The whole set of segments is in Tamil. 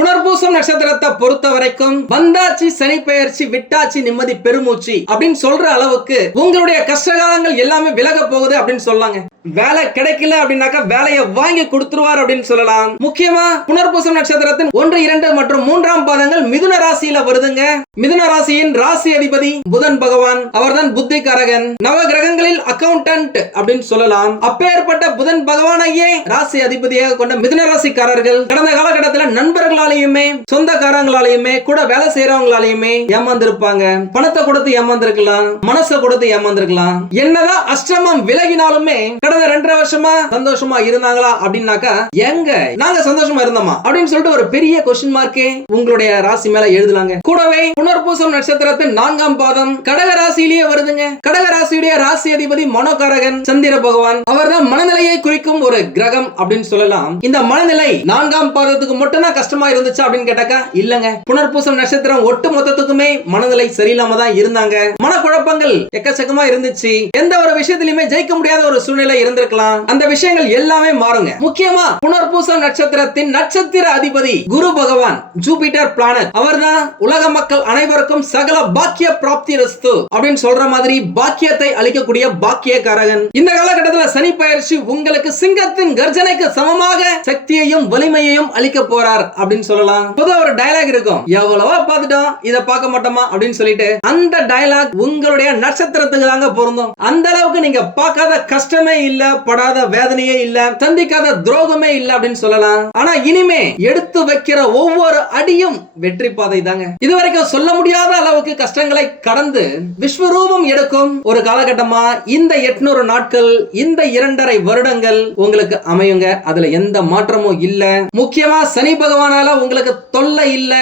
புனர்பூசம் நட்சத்திரத்தை பொறுத்த வரைக்கும் வந்தாச்சு சனி பெயர்ச்சி விட்டாச்சு நிம்மதி பெருமூச்சு அப்படின்னு சொல்ற அளவுக்கு உங்களுடைய கஷ்டகாலங்கள் எல்லாமே விலக போகுது அப்படின்னு சொல்லாங்க. வேலை கிடைக்கல அப்படின்னாக்கா வேலையை வாங்கி கொடுத்துருவார் அப்படின்னு சொல்லலாம். முக்கியமா புனர்பூசம் நட்சத்திரத்தின் ஒன்று இரண்டு மற்றும் மூன்றாம் பாதங்கள் மிதுன ராசியில வருதுங்க. மிதுன ராசியின் ராசி அதிபதி புதன் பகவான். அவர்தான் புத்தி கரகன் நவ கிரகங்களில் அக்கௌண்டன்ட் அப்படின்னு சொல்லலாம். அப்பேற்பட்ட புதன் பகவானையே ராசி அதிபதியாக கொண்ட மிதுன ராசிக்காரர்கள் கடந்த காலகட்டத்தில் நண்பர்களாலேயுமே சொந்தக்காரங்களாலேயுமே கூட வேலை செய்யறவங்களாலேயுமே ஏமாந்திருப்பாங்க. பணத்தை கொடுத்து ஏமாந்திருக்கலாம் மனசை கொடுத்து ஏமாந்துருக்கலாம். என்னதான் அஷ்டமம் விலகினாலுமே கடந்த ரெண்டரை வருஷமா சந்தோஷமா இருந்தாங்களா அப்படின்னாக்கா எங்க? நாங்க சந்தோஷமா இருந்தோமா? அப்படின்னு சொல்லிட்டு ஒரு பெரிய கொஸ்டின் மார்க்கே உங்களுடைய ராசி மேல எழுதலாங்க கூடவே புனர்பூசம் நட்சத்திரத்தின் நான்காம் பாதம் கடக ராசியிலேயே வருதுங்க. கடக ராசியுடைய ராசி அதிபதி மனோகாரகன் சந்திர பகவான். அவர்தான் மனநிலையை குறிக்கும் ஒரு கிரகம் அப்படின்னு சொல்லலாம். இந்த மனநிலை நான்காம் பாதத்துக்கு மட்டும்தான் கஷ்டமா இருந்துச்சு அப்படின்னு கேட்டாக்கா இல்லங்க. புனர்பூசம் நட்சத்திரம் ஒட்டு மொத்தத்துக்குமே மனநிலை சரியில்லாம தான் இருந்தாங்க. மனக்குழப்பங்கள் எக்கச்சக்கமா இருந்துச்சு. எந்த ஒரு விஷயத்திலுமே ஜெயிக்க முடியாத ஒரு சூழ்நிலை இருந்திருக்கலாம். அந்த விஷயங்கள் எல்லாமே மாறுங்க. முக்கியமா புனர்பூச நட்சத்திரத்தின் நட்சத்திர அதிபதி குரு பகவான் ஜூபிட்டர் பிளானட். அவர்தான் உலக மக்கள் அனைவருக்கும் சகல பாக்கிய பிராப்தி ரஸ்து அப்படின்னு சொல்ற மாதிரி பாக்கியத்தை அளிக்கக்கூடிய பாக்கியக்காரகன். இந்த காலகட்டத்தில் சனி பயிற்சி உங்களுக்கு சிங்கத்தின் கர்ஜனைக்கு சமமாக சக்தியையும் வலிமையையும் அளிக்க போறார் அப்படின்னு சொல்லலாம். பொது ஒரு டயலாக் இருக்கும். எவ்வளவோ பார்த்துட்டோம் இதை பார்க்க மாட்டோமா அப்படின்னு சொல்லிட்டு அந்த டயலாக் உங்களுடைய நட்சத்திரத்துக்கு தாங்க பொருந்தும். அந்த அளவுக்கு நீங்க பார்க்காத கஷ்டமே இல்லை இல்ல படாத வேதனையே இல்ல சந்திக்காத துரோகமே இல்ல அப்படின்னு சொல்லலாம். ஆனா இனிமே எடுத்து வைக்கிற ஒவ்வொரு அடியும் வெற்றி பாதை தாங்க. இதுவரைக்கும் சொல்ல முடியாத அளவுக்கு கஷ்டங்களை கடந்து விஸ்வரூபம் எடுக்கும் ஒரு காலகட்டமா இந்த எட்நூறு நாட்கள் இந்த இரண்டரை வருடங்கள் உங்களுக்கு அமையுங்க. அதுல எந்த மாற்றமும் இல்ல. முக்கியமா சனி பகவானால உங்களுக்கு தொல்லை இல்ல.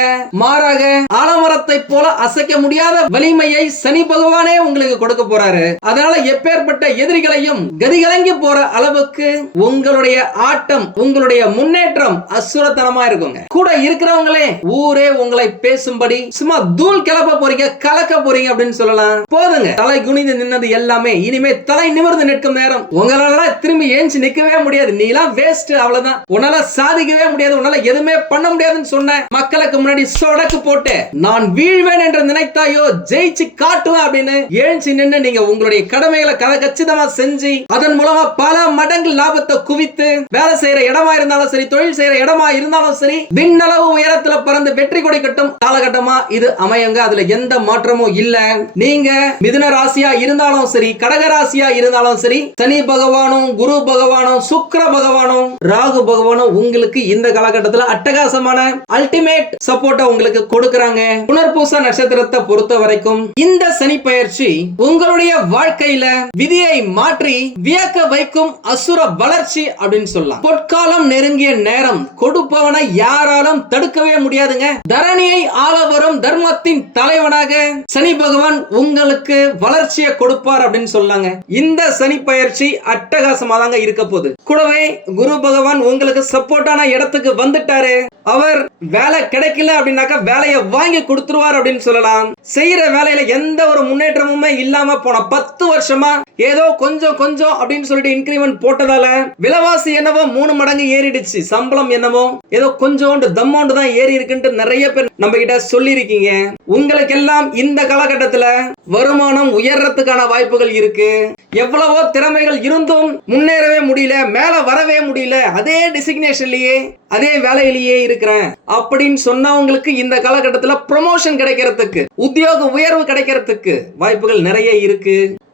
மாறாக ஆலமரத்தை போல அசைக்க முடியாத வலிமையை சனி பகவானே உங்களுக்கு கொடுக்க போறாரு. அதனால எப்பேற்பட்ட எதிரிகளையும் கதிகளை கதிகலங்கி போற அளவுக்கு உங்களுடைய ஆட்டம் உங்களுடைய முன்னேற்றம் அசுரத்தனமா இருக்குங்க. கூட இருக்கிறவங்களே ஊரே உங்களை பேசும்படி சும்மா தூள் கிளப்ப போறீங்க கலக்க போறீங்க அப்படின்னு சொல்லலாம். போதுங்க. தலை குனிந்து நின்னது எல்லாமே இனிமே தலை நிமிர்ந்து நிற்கும் நேரம். உங்களால திரும்பி ஏஞ்சி நிக்கவே முடியாது. நீ எல்லாம் வேஸ்ட் அவ்வளவுதான். உன்னால சாதிக்கவே முடியாது. உன்னால எதுவுமே பண்ண முடியாதுன்னு சொன்ன மக்களுக்கு முன்னாடி சொடக்கு போட்டு நான் வீழ்வேன் என்று நினைத்தாயோ ஜெயிச்சு காட்டுவேன் அப்படின்னு எழுச்சி நின்று நீங்க உங்களுடைய கடமைகளை கதை கச்சிதமா செஞ்சு அதன் மூலம் மூலமா பல மடங்கு லாபத்தை குவித்து வேலை செய்யற இடமா இருந்தாலும் சரி தொழில் செய்யற இடமா இருந்தாலும் சரி விண்ணளவு உயரத்துல பறந்து வெற்றி கொடி கட்டும் காலகட்டமா இது அமையுங்க. அதுல எந்த மாற்றமும் இல்ல. நீங்க மிதுன ராசியா இருந்தாலும் சரி கடக ராசியா இருந்தாலும் சரி சனி பகவானும் குரு பகவானும் சுக்கர பகவானும் ராகு பகவானும் உங்களுக்கு இந்த காலகட்டத்துல அட்டகாசமான அல்டிமேட் சப்போர்ட்டை உங்களுக்கு கொடுக்கறாங்க. புனர்பூச நட்சத்திரத்தை பொறுத்த வரைக்கும் இந்த சனி பயிற்சி உங்களுடைய வாழ்க்கையில விதியை மாற்றி வியக்க வைக்கும் அசுர வளர்ச்சி அப்படின்னு சொல்லலாம். பொற்காலம் நெருங்கிய நேரம் கொடுப்பவனை யாராலும் தடுக்கவே முடியாதுங்க. தரணியை ஆள வரும் தர்மத்தின் தலைவனாக சனி பகவான் உங்களுக்கு வளர்ச்சியை கொடுப்பார் அப்படின்னு சொல்லாங்க. இந்த சனி பயிற்சி அட்டகாசமா தாங்க இருக்க போகுது. கூடவே குரு பகவான் உங்களுக்கு சப்போர்ட்டான இடத்துக்கு வந்துட்டாரு. அவர் வேலை கிடைக்கல அப்படின்னாக்கா வேலையை வாங்கி கொடுத்துருவார் அப்படின்னு சொல்லலாம். செய்யற வேலையில எந்த ஒரு முன்னேற்றமுமே இல்லாம போன பத்து வருஷமா ஏதோ கொஞ்சம் கொஞ்சம் அப்படின்னு சொல்லிட்டு இன்கிரிமெண்ட் போட்டதால விலைவாசி என்னவோ மூணு மடங்கு ஏறிடுச்சு. சம்பளம் என்னவோ ஏதோ கொஞ்சோண்டு தம்மோண்டு தான் ஏறி இருக்குன்ட்டு நிறைய பேர் நம்ம கிட்ட சொல்லி இருக்கீங்க உங்களுக்கெல்லாம் இந்த காலகட்டத்துல வருமானம் உயர்றதுக்கான வாய்ப்புகள் இருக்கு. எவ்வளவோ திறமைகள் இருந்தும் முன்னேறவே முடியல மேல வரவே முடியல. அதே டிசிக்னேஷன்லயே அதே வேலையிலேயே இருக்கிறேன். அப்படின்னு சொன்னவங்களுக்கு இந்த காலகட்டத்துல ப்ரொமோஷன் கிடைக்கிறதுக்கு உத்தியோக உயர்வு கிடைக்கிறதுக்கு வாய்ப்புகள் நிறைய இருக்கு.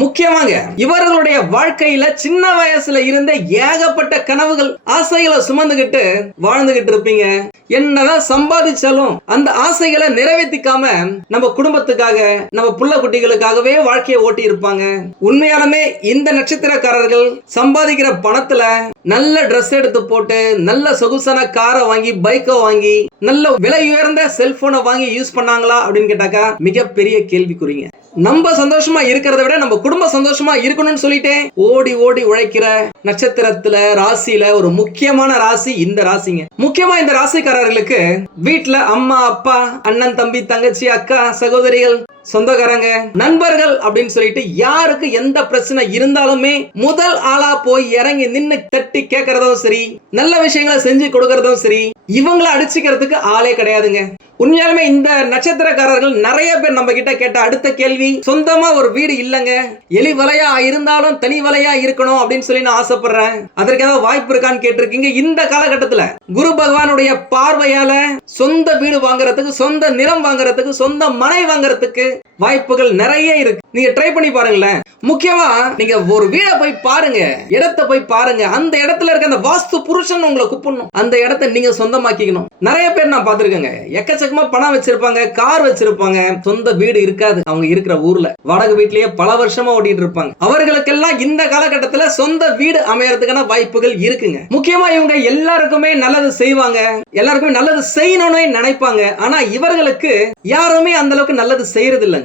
முக்கியமாங்க இவர்களுடைய வாழ்க்கையில சின்ன வயசுல இருந்த ஏகப்பட்ட கனவுகள் ஆசைகளை சுமந்துகிட்டு வாழ்ந்துகிட்டு இருப்பீங்க. என்னதான் சம்பாதிச்சாலும் அந்த ஆசைகளை நிறைவேற்றிக்காம நம்ம குடும்பத்துக்காக நம்ம புள்ள குட்டிகளுக்காகவே வாழ்க்கையை ஓட்டி இருப்பாங்க. உண்மையாலுமே இந்த நட்சத்திரக்காரர்கள் சம்பாதிக்கிற பணத்துல நல்ல ட்ரெஸ் எடுத்து போட்டு நல்ல சொகுசான காரை வாங்கி பைக்கை வாங்கி நல்ல விலை உயர்ந்த செல்போனை வாங்கி யூஸ் பண்ணாங்களா அப்படின்னு கேட்டாக்கா மிகப்பெரிய கேள்விக்குறிங்க. நம்ம சந்தோஷமா இருக்கிறத விட நம்ம குடும்ப சந்தோஷமா இருக்கணும்னு சொல்லிட்டு ஓடி ஓடி உழைக்கிற நட்சத்திரத்துல ராசியில ஒரு முக்கியமான ராசி இந்த ராசிங்க. முக்கியமா இந்த ராசிக்காரர்களுக்கு வீட்டுல அம்மா அப்பா அண்ணன் தம்பி தங்கச்சி அக்கா சகோதரிகள் சொந்தக்காரங்க நண்பர்கள் அப்படின்னு சொல்லிட்டு யாருக்கு எந்த பிரச்சனை இருந்தாலுமே முதல் ஆளா போய் இறங்கி நின்னு தட்டி கேட்கறதும் சரி நல்ல விஷயங்களை செஞ்சு கொடுக்கறதும் சரி இவங்கள அடிச்சுக்கிறதுக்கு ஆளே கிடையாதுங்க. உண்மையாலுமே இந்த நட்சத்திரக்காரர்கள் நிறைய பேர் நம்ம கிட்ட கேட்ட அடுத்த கேள்வி சொந்தமா ஒரு வீடு இல்லங்க. எலி வலையா இருந்தாலும் தனி வலையா இருக்கணும் அப்படின்னு சொல்லி நான் ஆசைப்படுறேன். அதற்கு ஏதாவது வாய்ப்பு இருக்கான்னு கேட்டிருக்கீங்க. இந்த காலகட்டத்துல குரு பகவானுடைய பார்வையால சொந்த வீடு வாங்குறதுக்கு சொந்த நிலம் வாங்குறதுக்கு சொந்த மனை வாங்குறதுக்கு வாய்ப்புகள் நிறைய இருக்கு. நீங்க ட்ரை பண்ணி பாருங்களேன். முக்கியமா நீங்க ஒரு வீடை போய் பாருங்க. இடத்தை போய் பாருங்க. அந்த இடத்துல இருக்க அந்த வாஸ்து புருஷன் உங்களை கூப்பிடணும். அந்த இடத்தை நீங்க சொந்தமாக்கிக்கணும். நிறைய பேர் நான் பார்த்துருக்கேங்க. எக்கச்சக்கமா பணம் வச்சிருப்பாங்க கார் வச்சிருப்பாங்க. சொந்த வீடு இருக்காது. அவங்க இருக்கிற ஊர்ல. வாடகை வீட்லயே பல வருஷமா ஓட்டிட்டு இருப்பாங்க. அவர்களுக்கெல்லாம் இந்த காலகட்டத்துல சொந்த வீடு அமையறதுக்கான வாய்ப்புகள் இருக்குங்க. முக்கியமா இவங்க எல்லாருக்குமே நல்லது செய்வாங்க. எல்லாருக்குமே நல்லது செய்யணும்னு நினைப்பாங்க. ஆனா இவர்களுக்கு யாருமே அந்த அளவுக்கு நல்லது செய்யறது இல்லைங்க.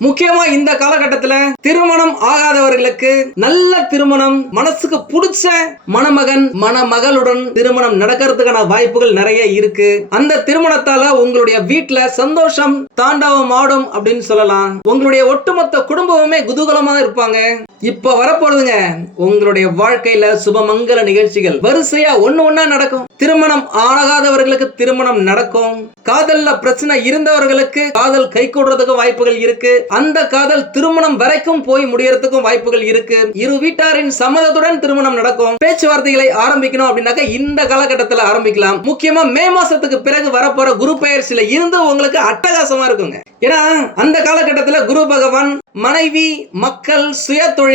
முக்கியமா இந்த காலகட்டத்துல திருமணம் ஆகாதவர்களுக்கு நல்ல திருமணம் மனசுக்கு பிடிச்ச மணமகன் மணமகளுடன் திருமணம் நடக்கிறதுக்கான வாய்ப்புகள் நிறைய இருக்கு. அந்த திருமணத்தால உங்களுடைய வீட்டுல சந்தோஷம் தாண்டவம் ஆடும் அப்படின்னு சொல்லலாம். உங்களுடைய ஒட்டுமொத்த குடும்பமுமே குதூகலமா இருப்பாங்க. இப்ப வரப்போறதுங்க. உங்களுடைய வாழ்க்கையில சுபமங்கல நிகழ்ச்சிகள். வரிசையா ஒண்ணு ஒண்ணா நடக்கும். திருமணம் ஆகாதவர்களுக்கு திருமணம் நடக்கும். காதல்ல பிரச்சனை இருந்தவர்களுக்கு காதல் கை கூடுறதுக்கு வாய்ப்புகள் இருக்கு. அந்த காதல் திருமணம் வரைக்கும் போய் முடியறதுக்கும் வாய்ப்புகள் இருக்கு. இரு வீட்டாரின் சம்மதத்துடன் திருமணம் நடக்கும். பேச்சுவார்த்தைகளை ஆரம்பிக்கணும் அப்படின்னாக்க இந்த காலகட்டத்தில் ஆரம்பிக்கலாம். முக்கியமா மே மாசத்துக்கு பிறகு வரப்போற குரு பெயர்ச்சியில இருந்து உங்களுக்கு அட்டகாசமா இருக்குங்க. ஏன்னா அந்த காலகட்டத்துல குரு பகவான் மனைவி மக்கள் சுய தொழில்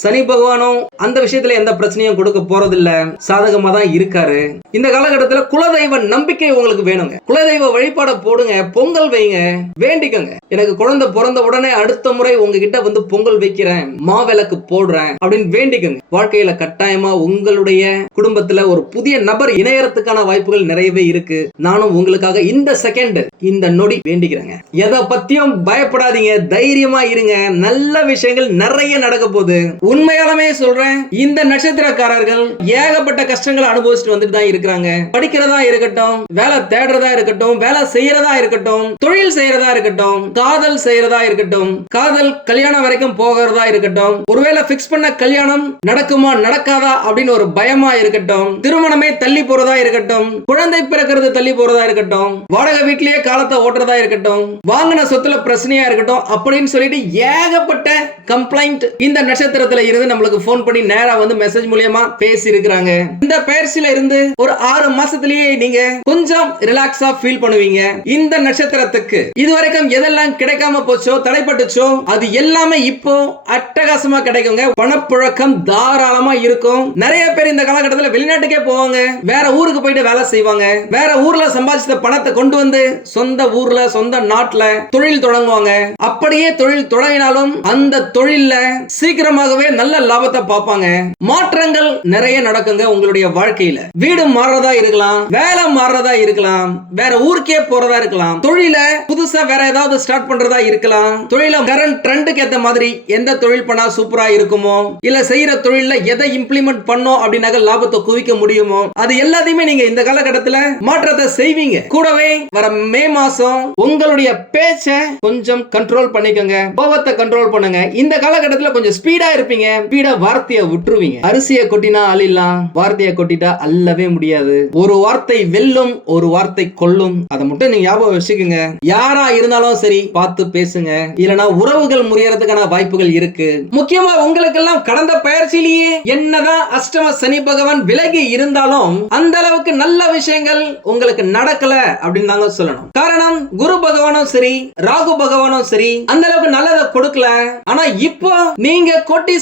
சனி பகவானும் அந்த விஷயத்துல எந்த பிரச்சனையும் கொடுக்க போறதில்ல. சாதகமா தான் இருக்காரு. இந்த காலகட்டத்துல குலதெய்வ நம்பிக்கை உங்களுக்கு வேணுங்க. குலதெய்வ வழிபாட போடுங்க பொங்கல் வைங்க வேண்டிக்கோங்க. எனக்கு குழந்தை பிறந்த உடனே அடுத்த முறை உங்ககிட்ட வந்து பொங்கல் வைக்கிறேன் மாவிளக்கு போடுறேன் அப்படின்னு வேண்டிக்கோங்க. வாழ்க்கையில கட்டாயமா உங்களுடைய குடும்பத்துல ஒரு புதிய நபர் இணையறதுக்கான வாய்ப்புகள் நிறையவே இருக்கு. நானும் உங்களுக்காக இந்த செகண்ட் இந்த நொடி வேண்டிக்கிறேங்க. எதை பத்தியும் பயப்படாதீங்க தைரியமா இருங்க. நல்ல விஷயங்கள் நிறைய நடக்க போகுது. உண்மையாலுமே சொல்றேன் இந்த நட்சத்திரக்காரர்கள் ஏகப்பட்ட கஷ்டங்களை அனுபவிச்சுட்டு வந்துட்டு தான் இருக்கிறாங்க. படிக்கிறதா இருக்கட்டும் வேலை தேடுறதா இருக்கட்டும் வேலை செய்யறதா இருக்கட்டும் தொழில் செய்யறதா இருக்கட்டும் காதல் செய்யறதா இருக்கட்டும் காதல் கல்யாணம் வரைக்கும் போகிறதா இருக்கட்டும் ஒருவேளை பிக்ஸ் பண்ண கல்யாணம் நடக்குமா நடக்காதா அப்படின்னு ஒரு பயமா இருக்கட்டும் திருமணமே தள்ளி போறதா இருக்கட்டும் குழந்தை பிறக்கிறது தள்ளி போறதா இருக்கட்டும் வாடகை வீட்லயே காலத்தை ஓட்டுறதா இருக்கட்டும் வாங்கின சொத்துல பிரச்சனையா இருக்கட்டும் அப்படின்னு சொல்லிட்டு ஏகப்பட்ட கம்ப்ளைண்ட் இந்த நட்சத்திரத்துல இருந்து நம்மளுக்கு ஃபோன் பண்ணி நேரா வந்து மெசேஜ் மூலியமா பேசி இருக்கிறாங்க இந்த பயிற்சியில இருந்து ஒரு ஆறு மாசத்திலேயே நீங்க கொஞ்சம் ரிலாக்ஸா ஃபீல் பண்ணுவீங்க. இந்த நட்சத்திரத்துக்கு இதுவரைக்கும் எதெல்லாம் கிடைக்காம போச்சோ தடைப்பட்டுச்சோ அது எல்லாமே இப்போ அட்டகாசமா கிடைக்குங்க. பணப்புழக்கம் தாராளமா இருக்கும். நிறைய பேர் இந்த காலகட்டத்தில் வெளிநாட்டுக்கே போவாங்க. வேற ஊருக்கு போயிட்டு வேலை செய்வாங்க. வேற ஊர்ல சம்பாதிச்ச பணத்தை கொண்டு வந்து சொந்த ஊர்ல சொந்த நாட்டுல தொழில் தொடங்குவாங்க. அப்படியே தொழில் தொடங்கினாலும் அந்த தொழில்ல சீக்கிரமாகவே நல்ல லாபத்தை பார்ப்பாங்க. மாற்றங்கள் நிறைய நடக்குங்க உங்களுடைய வாழ்க்கையில. வீடு மாறுறதா இருக்கலாம் வேலை மாறுறதா இருக்கலாம் வேற ஊருக்கே போறதா இருக்கலாம் தொழில புதுசா வேற ஏதாவது ஸ்டார்ட் பண்றதா இருக்கலாம் தொழில கரண்ட் ட்ரெண்டுக்கு ஏத்த மாதிரி எந்த தொழில் பண்ணா சூப்பரா இருக்குமோ இல்ல செய்யற தொழில எதை இம்ப்ளிமெண்ட் பண்ணோம் அப்படின்னாக்க லாபத்தை குவிக்க முடியுமோ அது எல்லாத்தையுமே நீங்க இந்த காலகட்டத்துல மாற்றத்தை செய்வீங்க. கூடவே வர மே மாசம் உங்களுடைய பேச்ச கொஞ்சம் கண்ட்ரோல் பண்ணிக்கோங்க கோபத்தை கண்ட்ரோல் பண்ணுங்க. இந்த காலகட்டத்துல கொஞ்சம் ஸ்பீடா இருப்பீங்க. ஸ்பீடா வார்த்தையை விட்டுருவீங்க. அரிசியை கொட்டினா அழிலாம் வார்த்தையை கொட்டிட்டா அல்லவே முடியாது. ஒரு வார்த்தை வெல்லும் ஒரு வார்த்தை கொல்லும். அதை மட்டும் நீங்க ஞாபகம் வச்சுக்கோங்க. யாரா இருந்தாலும் சரி பார்த்து பேசுங்க. இல்லனா உறவுகள் முறியறதுக்கான வாய்ப்புகள் இருக்கு. முக்கியமா உங்களுக்கெல்லாம் கடந்த பயிற்சியிலேயே என்னதான் அஷ்டம சனி பகவான் விலகி இருந்தாலும் அந்த அளவுக்கு நல்ல விஷயங்கள் உங்களுக்கு நடக்கல அப்படின்னு தாங்க சொல்லணும். காரணம் குரு பகவானும் சரி ராகு பகவானும் சரி அந்த அளவுக்கு நல்லதை கொடுக்கல. ஆனா இப்போ நீங்க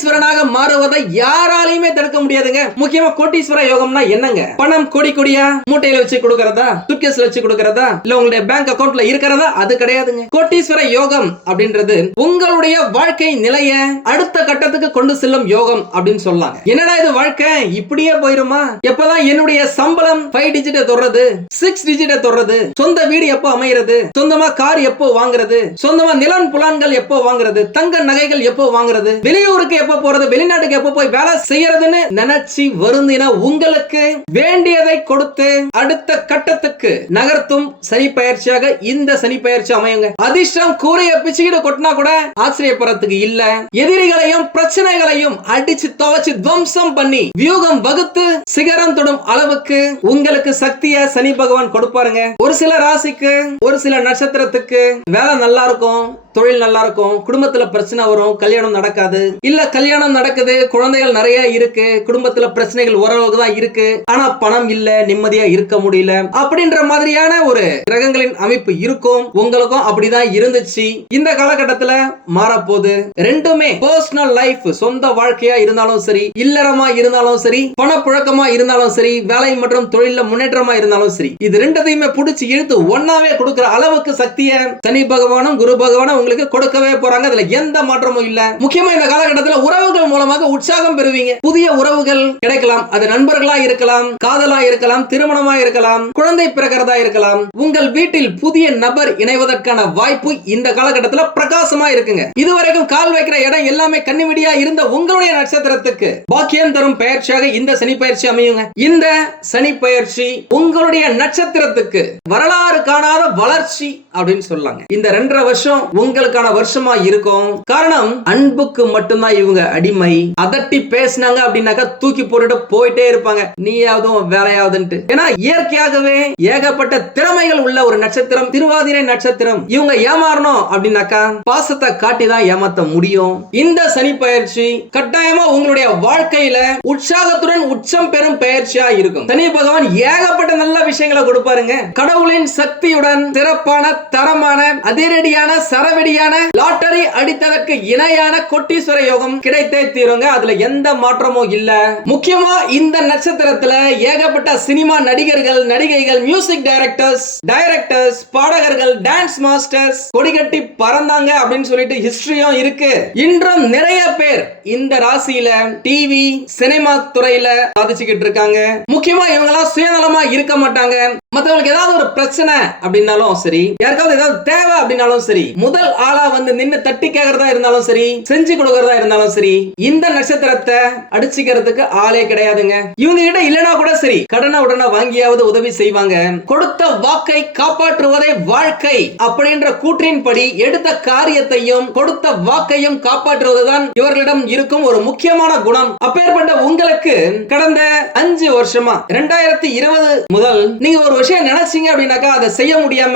கோடீஸ்வரனாக மாறுவதை யாராலையுமே தடுக்க முடியாதுங்க. முக்கியமா கோட்டீஸ்வர யோகம்னா என்னங்க? பணம் கோடி கொடியா? மூட்டையில வச்சு கொடுக்கறதா? சுட்கேஸ்ல வச்சு கொடுக்கறதா? இல்ல உங்களுடைய பேங்க் அக்கவுண்ட்ல இருக்கிறதா? அது கிடையாதுங்க. கோட்டீஸ்வர யோகம் அப்படின்றது உங்களுடைய வாழ்க்கை நிலைய அடுத்த கட்டத்துக்கு கொண்டு செல்லும் யோகம் அப்படின்னு சொல்லலாம் என்னடா இது வாழ்க்கை? இப்படியே போயிருமா? எப்பதான் என்னுடைய சம்பளம் ஃபைவ் டிஜிட்ட தொடர்றது சிக்ஸ் டிஜிட்ட தொடர்றது சொந்த வீடு எப்போ அமைகிறது சொந்தமா கார் எப்போ வாங்குறது? சொந்தமா நிலம் புலான்கள் எப்போ வாங்குறது? தங்க நகைகள் எப்போ வாங்குறது? வெளியூருக்கு எப்போ போறது வெளிநாட்டுக்கு எப்போ போய் வேலை செய்யறதுன்னு நினைச்சு வருந்தினா உங்களுக்கு வேண்டியதை கொடுத்து அடுத்த கட்டத்துக்கு நகர்த்தும் சனி பயிற்சியாக இந்த சனி பயிற்சி அமையுங்க. அதிர்ஷ்டம் கூரைய பிச்சுக்கிட்டு கொட்டினா கூட ஆச்சரியப்படுறதுக்கு இல்ல. எதிரிகளையும் பிரச்சனைகளையும் அடிச்சு துவச்சு துவம்சம் பண்ணி வியூகம் வகுத்து சிகரம் தொடும் அளவுக்கு உங்களுக்கு சக்திய சனி பகவான் கொடுப்பாருங்க. ஒரு சில ராசிக்கு ஒரு சில நட்சத்திரத்துக்கு வேலை நல்லா இருக்கும் தொழில் நல்லா இருக்கும் குடும்பத்துல பிரச்சனை வரும் கல்யாணம் நடக்காது இல்ல கல்யாணம் நடக்குது குழந்தைகள் நிறைய இருக்கு குடும்பத்துல பிரச்சனைகள் ஓரளவுக்கு தான் இருக்கு ஆனா பணம் இல்ல நிம்மதியா இருக்க முடியல. அப்படின்ற மாதிரியான ஒரு கிரகங்களின் அமைப்பு இருக்கும். உங்களுக்கும் அப்படிதான் இருந்துச்சு. இந்த காலகட்டத்துல மாறப்போகுது. ரெண்டுமே பர்சனல் லைஃப் சொந்த வாழ்க்கையா இருந்தாலும் சரி இல்லறமா இருந்தாலும் சரி பணப்புழக்கமா இருந்தாலும் சரி வேலை மற்றும் தொழில முன்னேற்றமா இருந்தாலும் சரி இது ரெண்டதையுமே புடிச்சு இழுத்து ஒன்னாவே கொடுக்கிற அளவுக்கு சக்திய சனி பகவானும் குரு பகவானும் உங்களுக்கு கொடுக்கவே போறாங்க. அதுல எந்த மாற்றமும் இல்ல. முக்கியமா இந்த காலகட்டத்துல உறவுகள் மூலமாக உற்சாகம் பெறுவீங்க. புதிய உறவுகள் கிடைக்கலாம். அது நண்பர்களா இருக்கலாம் காதலா இருக்கலாம் திருமணமா இருக்கலாம் குழந்தை பிறக்கிறதா இருக்கலாம். உங்கள் வீட்டில் புதிய நபர் இணைவதற்கான வாய்ப்பு இந்த காலகட்டத்தில் பிரகாசமா இருக்குங்க. இதுவரைக்கும் கால் வைக்கிற இடம் எல்லாமே கண்ணிமிடியா இருந்த உங்களுடைய நட்சத்திரத்துக்கு பாக்கியம் தரும் பயிற்சியாக இந்த சனி பயிற்சி அமையுங்க. இந்த சனி பயிற்சி உங்களுடைய நட்சத்திரத்துக்கு வரலாறு காணாத வளர்ச்சி அப்படின்னு சொல்லாங்க. இந்த ரெண்டரை வருஷம் உங்களுக்கான வருஷமா இருக்கும். காரணம் அன்புக்கு மட்டும்தான் இவங்க அடிமை. அதட்டி பேசினாங்க அப்படின்னாக்கா தூக்கி போட்டுட்டு போயிட்டே இருப்பாங்க. நீயாவதும் வேலையாவதுன்ட்டு. ஏன்னா இயற்கையாகவே ஏகப்பட்ட திறமைகள் உள்ள ஒரு நட்சத்திரம் திருவாதிரை நட்சத்திரம். இவங்க ஏமாறணும் அப்படின்னாக்கா பாசத்தை காட்டி தான் ஏமாத்த முடியும். இந்த சனி பயிற்சி கட்டாயமா உங்களுடைய வாழ்க்கையில உற்சாகத்துடன் உச்சம் பெறும் பயிற்சியா இருக்கும். சனி பகவான் ஏகப்பட்ட நல்ல விஷயங்களை கொடுப்பாருங்க. கடவுளின் சக்தியுடன் சிறப்பான தரமான அதிரடியான சரவெடியான லாட்டரி அடித்ததற்கு இணையான கொட்டீஸ்வர யோகம் கிடைத்தே தீருங்க. அதுல எந்த மாற்றமும் இல்ல. முக்கியமா இந்த நட்சத்திரத்துல ஏகப்பட்ட சினிமா நடிகர்கள் நடிகைகள் மியூசிக் டைரக்டர்ஸ் டைரக்டர்ஸ் பாடகர்கள் டான்ஸ் மாஸ்டர்ஸ் கொடிகட்டி பறந்தாங்க அப்படின்னு சொல்லிட்டு ஹிஸ்டரியும் இருக்கு. இன்றும் நிறைய பேர் இந்த ராசியில டிவி சினிமா துறையில சாதிச்சுக்கிட்டு இருக்காங்க. முக்கியமா இவங்க எல்லாம் சுயநலமா இருக்க மாட்டாங்க. மத்தவங்களுக்கு ஏதாவது ஒரு பிரச்சனை அப்படின்னாலும் சரி யாருக்காவது ஏதாவது தேவை அப்படின்னாலும் சரி முதல் ஆளா வந்து நின்னு தட்டி கேக்குறதா இருந்தாலும் சரி செஞ்சு கொடுக்கறதா இருந்தாலும் சரி இந்த நட்சத்திரத்தை அடிச்சுக்கிறதுக்கு ஆளே கிடையாதுங்க. இவங்க கிட்ட இல்லனா கூட சரி கடனை உடனே வாங்கியாவது உதவி செய்வாங்க. கொடுத்த வாக்கை காப்பாற்றுவதே வாழ்க்கை அப்படின்ற கூற்றின்படி எடுத்த காரியத்தையும் கொடுத்த வாக்கையும் காப்பாற்றுவதுதான் இவர்களிடம் இருக்கும் ஒரு முக்கியமான குணம். அப்பேற்பட்ட உங்களுக்கு கடந்த அஞ்சு வருஷமா இரண்டாயிரத்தி இருபது முதல் நீங்க ஒரு விஷயம் நினைச்சீங்க அப்படின்னாக்கா அதை செய்ய முடியாம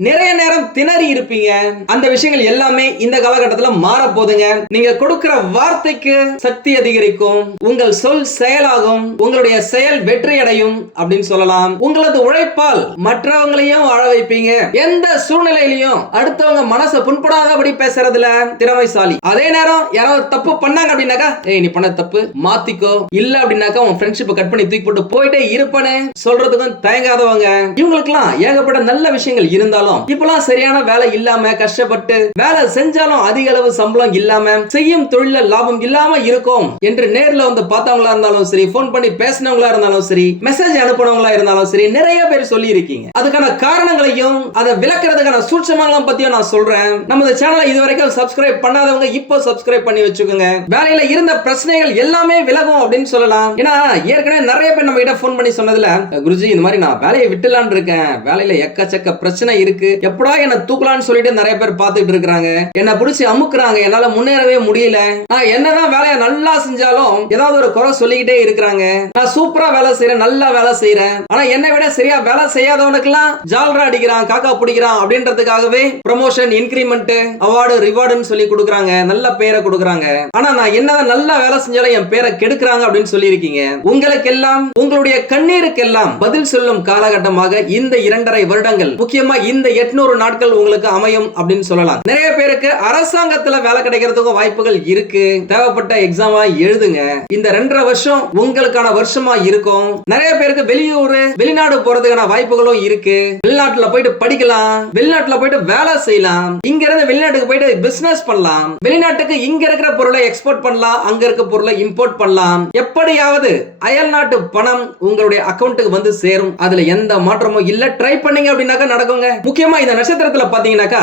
நிறைய நேரம் திணறி இருப்பீங்க. அந்த விஷயங்கள் எல்லாமே இந்த காலகட்டத்துல மாற போதுங்க நீங்க கொடுக்கிற வார்த்தைக்கு சக்தி அதிகரிக்கும். உங்கள் சொல் செயலாகும். உங்களுடைய செயல் வெற்றி அடையும் அப்படின்னு சொல்லலாம். உங்களது உழைப்பால் மற்றவங்களையும் வாழ வைப்பீங்க. எந்த சூழ்நிலையிலையும் அடுத்தவங்க மனசை புண்படாதபடி பேசுறதுல திறமைசாலி. அதே நேரம் யாராவது தப்பு பண்ணாங்க அப்படின்னாக்கா ஏய் நீ பண்ண தப்பு. மாத்திக்கோ. இல்ல அப்படின்னாக்கா உன் ஃப்ரெண்ட்ஷிப் கட் பண்ணி தூக்கி போட்டு போயிட்டே இருப்பனே சொல்றதுக்கும் தயங்காதவங்க. இவங்களுக்குலாம் ஏகப்பட்ட நல்ல விஷயங்கள் இருந்தாலும் இருந்தாலும் இப்பெல்லாம் சரியான வேலை இல்லாம கஷ்டப்பட்டு வேலை செஞ்சாலும் அதிக அளவு சம்பளம் இல்லாம செய்யும் தொழில லாபம் இல்லாம இருக்கும் என்று நேர்ல வந்து பார்த்தவங்களா இருந்தாலும் சரி போன் பண்ணி பேசினவங்களா இருந்தாலும் சரி மெசேஜ் அனுப்பினவங்களா இருந்தாலும் சரி நிறைய பேர் சொல்லி இருக்கீங்க அதுக்கான காரணங்களையும் அதை விளக்குறதுக்கான சூட்சமங்களும் பத்தியும் நான் சொல்றேன். நமது சேனலை இதுவரைக்கும் சப்ஸ்கிரைப் பண்ணாதவங்க இப்போ சப்ஸ்கிரைப் பண்ணி வச்சுக்கோங்க. வேலையில இருந்த பிரச்சனைகள் எல்லாமே விலகும் அப்படின்னு சொல்லலாம். ஏன்னா ஏற்கனவே நிறைய பேர் நம்ம கிட்ட போன் பண்ணி சொன்னதுல குருஜி இந்த மாதிரி நான் வேலையை விட்டுலான் இருக்கேன். வேலையில எக்கச்சக்க பிரச்சனை இருக்கு. இருக்கு. எப்படா என்ன தூக்கலான்னு சொல்லிட்டு நிறைய பேர் பார்த்துட்டு இருக்கிறாங்க. என்ன பிடிச்சி அமுக்குறாங்க. என்னால முன்னேறவே முடியல. நான் என்னதான் வேலையை நல்லா செஞ்சாலும் ஏதாவது ஒரு குறை சொல்லிக்கிட்டே இருக்கிறாங்க. நான் சூப்பரா வேலை செய்யறேன் நல்லா வேலை செய்யறேன் ஆனா என்னை விட சரியா வேலை செய்யாதவனுக்குலாம் ஜால்ரா அடிக்கிறான் காக்கா பிடிக்கிறான் அப்படின்றதுக்காகவே ப்ரமோஷன் இன்கிரிமெண்ட் அவார்டு ரிவார்டுன்னு சொல்லி கொடுக்குறாங்க. நல்ல பேரை கொடுக்குறாங்க. ஆனா நான் என்னதான் நல்லா வேலை செஞ்சாலும் என் பேரை கெடுக்கிறாங்க அப்படின்னு சொல்லியிருக்கீங்க. உங்களுக்கெல்லாம் உங்களுடைய கண்ணீருக்கெல்லாம் பதில் சொல்லும் காலகட்டமாக இந்த இரண்டரை வருடங்கள் முக்கியமா இந்த இந்த எட்நூறு நாட்கள் உங்களுக்கு அமையும் அப்படின்னு சொல்லலாம். நிறைய பேருக்கு அரசாங்கத்துல வேலை கிடைக்கிறதுக்கும் வாய்ப்புகள் இருக்கு. தேவைப்பட்ட எக்ஸாமா எழுதுங்க. இந்த ரெண்டரை வருஷம் உங்களுக்கான வருஷமா இருக்கும். நிறைய பேருக்கு வெளியூர் வெளிநாடு போறதுக்கான வாய்ப்புகளும் இருக்கு. வெளிநாட்டுல போயிட்டு படிக்கலாம். வெளிநாட்டுல போயிட்டு வேலை செய்யலாம். இங்க இருந்து வெளிநாட்டுக்கு போயிட்டு பிசினஸ் பண்ணலாம். வெளிநாட்டுக்கு இங்க இருக்கிற பொருளை எக்ஸ்போர்ட் பண்ணலாம். அங்க இருக்க பொருளை இம்போர்ட் பண்ணலாம். எப்படியாவது அயல் நாட்டு பணம் உங்களுடைய அக்கௌண்ட்டுக்கு வந்து சேரும். அதுல எந்த மாற்றமும் இல்ல. ட்ரை பண்ணீங்க அப்படின்னாக்கா நடக்குங்க. முக்கியமா இந்த நட்சத்திரத்துல பாத்தீங்கன்னாக்கா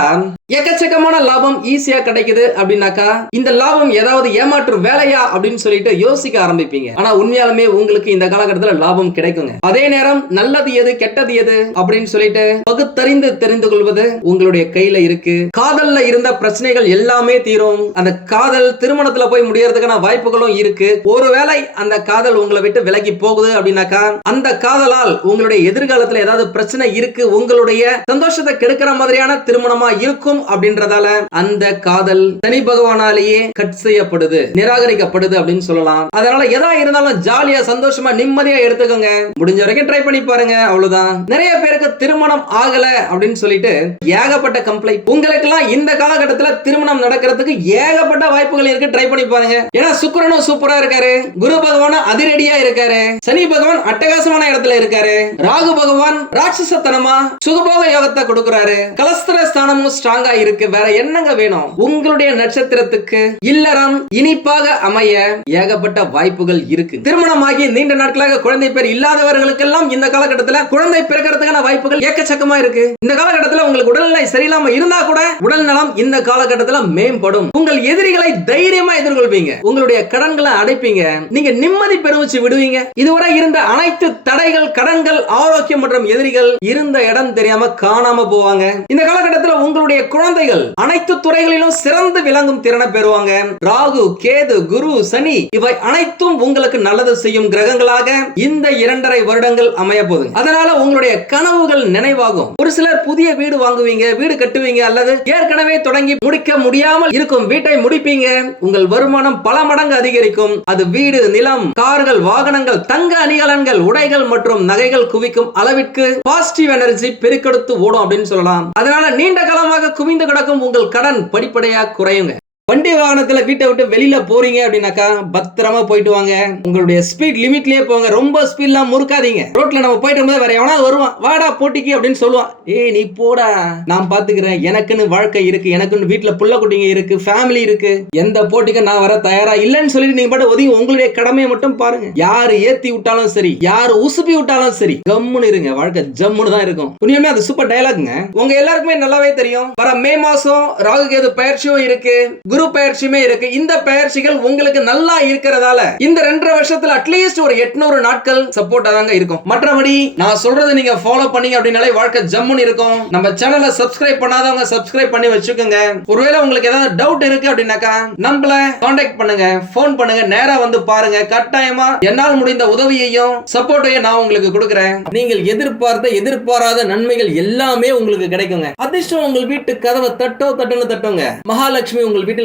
எக்கச்சக்கமான லாபம் ஈஸியா கிடைக்குது அப்படின்னாக்கா இந்த லாபம் ஏதாவது ஏமாற்று வேலையா அப்படின்னு சொல்லிட்டு யோசிக்க ஆரம்பிப்பீங்க. ஆனா உண்மையாலுமே உங்களுக்கு இந்த காலகட்டத்துல லாபம் கிடைக்குங்க. அதே நேரம் நல்லது எது கெட்டது எது அப்படின்னு சொல்லிட்டு பகுத்தறிந்து தெரிந்து கொள்வது உங்களுடைய கையில இருக்கு. காதல்ல இருந்த பிரச்சனைகள் எல்லாமே தீரும். அந்த காதல் திருமணத்துல போய் முடியறதுக்கான வாய்ப்புகளும் இருக்கு. ஒருவேளை அந்த காதல் உங்களை விட்டு விலகி போகுது அப்படின்னாக்கா அந்த காதலால் உங்களுடைய எதிர்காலத்துல ஏதாவது பிரச்சனை இருக்கு உங்களுடைய சந்தோஷத்தை கெடுக்கிற மாதிரியான திருமணமா இருக்கும் அப்படின்றதால அந்த காதல் சனி பகவானாலேயே கட் செய்யப்படுது நிராகரிக்கப்படுது அப்படின்னு சொல்லலாம். அதனால எதா இருந்தாலும் ஜாலியா சந்தோஷமா நிம்மதியா எடுத்துக்கோங்க. முடிஞ்ச வரைக்கும் ட்ரை பண்ணி பாருங்க அவ்வளவுதான். நிறைய பேருக்கு திருமணம் ஆகல அப்படின்னு சொல்லிட்டு ஏகப்பட்ட கம்ப்ளைண்ட் உங்களுக்கு எல்லாம் இந்த காலகட்டத்துல திருமணம் நடக்கிறதுக்கு ஏகப்பட்ட வாய்ப்புகள் இருக்கு ட்ரை பண்ணி பாருங்க. ஏன்னா சுக்கரனும் சூப்பரா இருக்காரு. குரு பகவானும் அதிரடியா இருக்காரு. சனி பகவான் அட்டகாசமான இடத்துல இருக்காரு. ராகு பகவான் ராட்சசத்தனமா சுகபோக யோகத்தை கொடுக்கறாரு. கலஸ்திர ஸ்தானமும் ஸ்ட்ராங்கா இருக்கு. வேற என்னங்க வேணும்? உங்களுடைய நட்சத்திரத்துக்கு இல்லறம் இனிப்பாக அமைய ஏகப்பட்ட வாய்ப்புகள் இருக்கு. திருமணமாகி நீண்ட நாட்களாக குழந்தை பேர் இல்லாதவர்களுக்கெல்லாம் இந்த காலகட்டத்தில் குழந்தை பிறக்கிறதுக்கான வாய்ப்புகள் ஏக்கச்சக்கமா இருக்கு. இந்த காலகட்டத்தில் உங்களுக்கு உடல்நிலை சரியில்லாம இருந்தா கூட உடல் நலம் இந்த காலகட்டத்தில் மேம்படும். உங்கள் எதிரிகளை தைரியமா எதிர்கொள்வீங்க. உங்களுடைய கடன்களை அடைப்பீங்க. நீங்க நிம்மதி பெருமிச்சு விடுவீங்க. இதுவரை இருந்த அனைத்து தடைகள் கடன்கள் ஆரோக்கியம் மற்றும் எதிரிகள் இருந்த இடம் தெரியாம காணாம போவாங்க. இந்த காலகட்டத்தில் உங்களுடைய குழந்தைகள் அனைத்து துறைகளிலும் சிறந்து விளங்கும் திறனை பெறுவாங்க. ராகு கேது குரு சனி இவை அனைத்தும் உங்களுக்கு நல்லது செய்யும் கிரகங்களாக இந்த இரண்டரை வருடங்கள் அமைய போகுது. அதனால உங்களுடைய கனவுகள் நினைவாகும். ஒரு சிலர் புதிய வீடு வாங்குவீங்க வீடு கட்டுவீங்க அல்லது ஏற்கனவே தொடங்கி முடிக்க முடியாமல் இருக்கும் வீட்டை முடிப்பீங்க. உங்கள் வருமானம் பல மடங்கு அதிகரிக்கும். அது வீடு நிலம் கார்கள் வாகனங்கள் தங்க அணிகலன்கள் உடைகள் மற்றும் நகைகள் குவிக்கும் அளவிற்கு பாசிட்டிவ் எனர்ஜி பெருக்கெடுத்து ஓடும். அப்படின்னு சொல்லலாம். அதனால நீண்ட காலமாக குவிந்து கிடக்கும் உங்கள் கடன் படிப்படியாக குறையுங்க. வண்டி வாகனத்துல வீட்டை விட்டு வெளியில போறீங்க அப்படின்னாக்கா பத்திரமா போயிட்டு வாங்க. உங்களுடைய ஸ்பீட் லிமிட்லயே போங்க. ரொம்ப ஸ்பீட்லாம் முறுக்காதீங்க. ரோட்ல நம்ம போயிட்டு போது வேற எவனாவது வருவான். வாடா போட்டிக்கு அப்படின்னு சொல்லுவான். ஏய் நீ போடா. நான் பாத்துக்கிறேன். எனக்குன்னு வாழ்க்கை இருக்கு. எனக்குன்னு வீட்டுல புள்ள குட்டிங்க இருக்கு. ஃபேமிலி இருக்கு. எந்த போட்டிக்கு நான் வர தயாரா இல்லைன்னு சொல்லிட்டு நீங்க பாட்டு ஒதுங்கி உங்களுடைய கடமையை மட்டும் பாருங்க. யாரு ஏத்தி விட்டாலும் சரி யாரு உசுப்பி விட்டாலும் சரி கம்முன்னு இருங்க. வாழ்க்கை ஜம்முன்னு தான் இருக்கும். உண்மையுமே அது சூப்பர் டயலாக்ங்க உங்க எல்லாருக்குமே நல்லாவே தெரியும். வர மே மாசம் ராகு கேது பயிற்சியும் இருக்கு. குரு பயிற்சியுமே இருக்கு. இந்த பயிற்சிகள் உங்களுக்கு நல்லா இருக்கிறதால இந்த ரெண்டரை வருஷத்துல அட்லீஸ்ட் ஒரு எட்நூறு நாட்கள் சப்போர்ட்டா தாங்க இருக்கும். மற்றபடி நான் சொல்றது நீங்க ஃபாலோ பண்ணீங்க அப்படின்னாலே வாழ்க்கை ஜம்முன்னு இருக்கும். நம்ம சேனலை சப்ஸ்கிரைப் பண்ணாதவங்க சப்ஸ்கிரைப் பண்ணி வச்சுக்கோங்க. ஒருவேளை உங்களுக்கு ஏதாவது டவுட் இருக்கு அப்படின்னாக்கா நம்மள காண்டாக்ட் பண்ணுங்க. போன் பண்ணுங்க. நேரா வந்து பாருங்க. கட்டாயமா என்னால் முடிந்த உதவியையும் சப்போர்ட்டையும் நான் உங்களுக்கு கொடுக்குறேன். நீங்கள் எதிர்பார்த்த எதிர்பாராத நன்மைகள் எல்லாமே உங்களுக்கு கிடைக்குங்க. அதிர்ஷ்டம் உங்கள் வீட்டு கதவை தட்டோ தட்டுன்னு தட்டுங்க. மகாலட்சுமி உங்கள் வீட்டில்